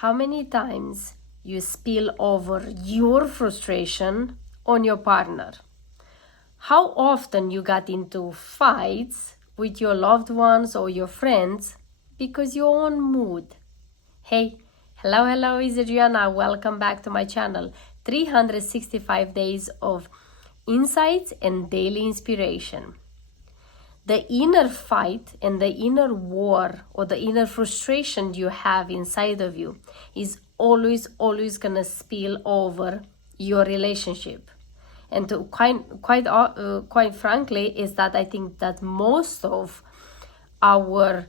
How many times you spill over your frustration on your partner? How often you got into fights with your loved ones or your friends because your own mood? Hey, hello, it's Adriana. Welcome back to my channel. 365 days of insights and daily inspiration. The inner fight and the inner war or the inner frustration you have inside of you is always gonna spill over your relationship. And to quite frankly, is that I think that most of our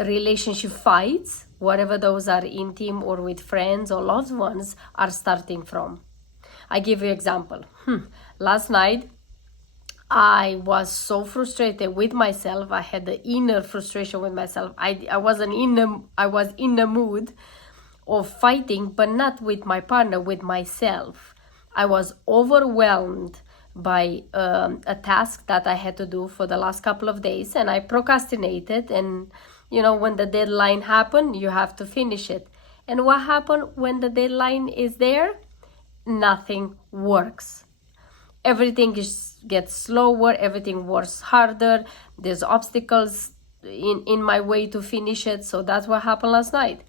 relationship fights, whatever those are, intimate or with friends or loved ones, are starting from. I give you example. Last night, I was so frustrated with myself. I had the inner frustration with myself. I was in the mood of fighting, but not with my partner, with myself. I was overwhelmed by a task that I had to do for the last couple of days, and I procrastinated. And you know, when the deadline happened, you have to finish it. And what happened when the deadline is there? Nothing works. Everything gets slower, everything works harder, there's obstacles in my way to finish it. So that's what happened last night.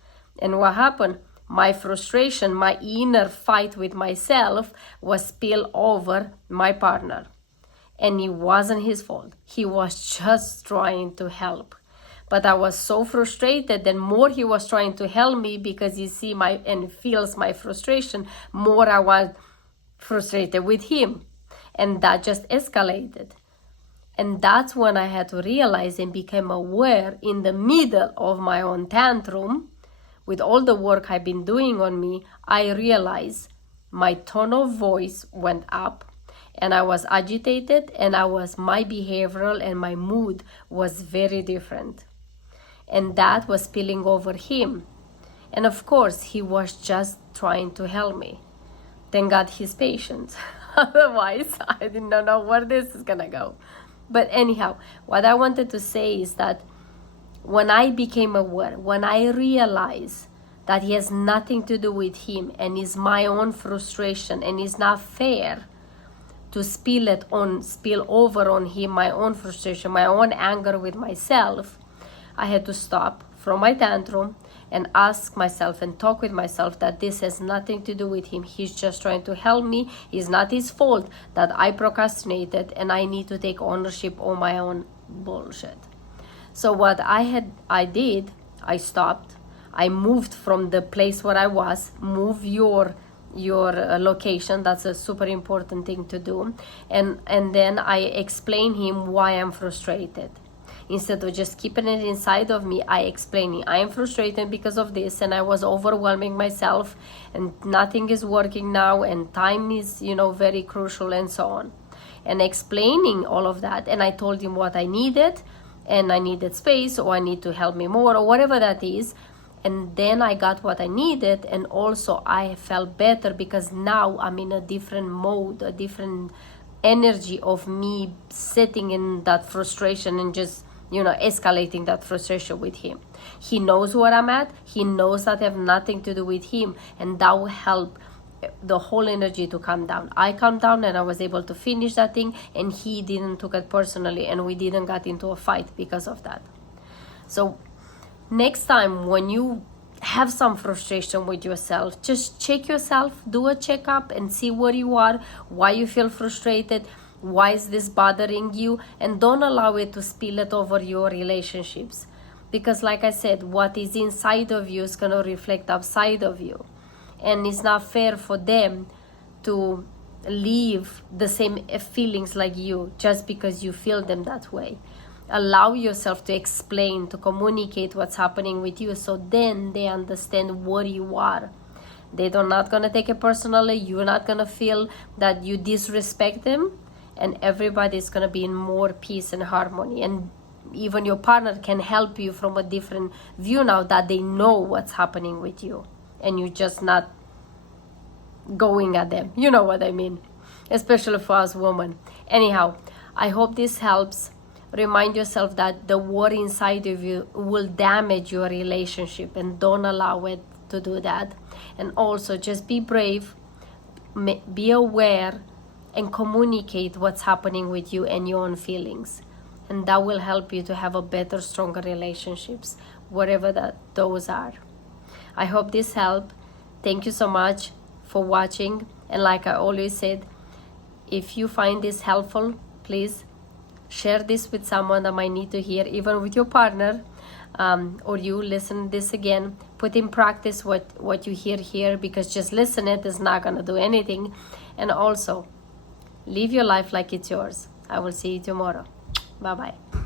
And what happened? My frustration, my inner fight with myself was spilled over my partner. And it wasn't his fault. He was just trying to help. But I was so frustrated, and more he was trying to help me because he see and feels my frustration, more I was frustrated with him. And that just escalated. And that's when I had to realize and become aware in the middle of my own tantrum, with all the work I've been doing on me, I realized my tone of voice went up and I was agitated, and my behavioral and my mood was very different. And that was spilling over him. And of course, he was just trying to help me. Thank God he's patient. Otherwise, I didn't know where this is gonna go. But anyhow, what I wanted to say is that when I became aware, when I realized that it has nothing to do with him and is my own frustration, and it's not fair to spill over on him, my own frustration, my own anger with myself, I had to stop from my tantrum and ask myself and talk with myself that this has nothing to do with him. He's just trying to help me. It's not his fault that I procrastinated, and I need to take ownership of my own bullshit. So what I did, I stopped. I moved from the place where I was. Move your location. That's a super important thing to do. And then I explain him why I'm frustrated. Instead of just keeping it inside of me, I explain I am frustrated because of this, and I was overwhelming myself, and nothing is working now, and time is, very crucial, and so on. And explaining all of that, and I told him what I needed, and I needed space, or I need to help me more, or whatever that is. And then I got what I needed, and also I felt better because now I'm in a different mode, a different energy of me sitting in that frustration and just escalating that frustration with him. He knows where I'm at. He knows that I have nothing to do with him, and that will help the whole energy to calm down. I calmed down, and I was able to finish that thing, and he didn't took it personally, and we didn't get into a fight because of that. So next time when you have some frustration with yourself, just check yourself, do a checkup, and see where you are, why you feel frustrated, why is this bothering you, and don't allow it to spill it over your relationships. Because like I said, what is inside of you is going to reflect outside of you, and it's not fair for them to live the same feelings like you just because you feel them that way. Allow yourself to explain, to communicate what's happening with you, so then they understand where you are. They're not going to take it personally. You're not going to feel that you disrespect them, and everybody's going to be in more peace and harmony. And even your partner can help you from a different view now that they know what's happening with you, and you're just not going at them. You know what I mean? Especially for us women. Anyhow, I hope this helps. Remind yourself that the war inside of you will damage your relationship, and don't allow it to do that. And also just be brave, be aware, and communicate what's happening with you and your own feelings. And that will help you to have a better, stronger relationships, whatever those are. I hope this helped. Thank you so much for watching. And like I always said, if you find this helpful, please share this with someone that might need to hear, even with your partner, or you listen this again. Put in practice what you hear here, because just listen it is not going to do anything. And also, live your life like it's yours. I will see you tomorrow. Bye-bye.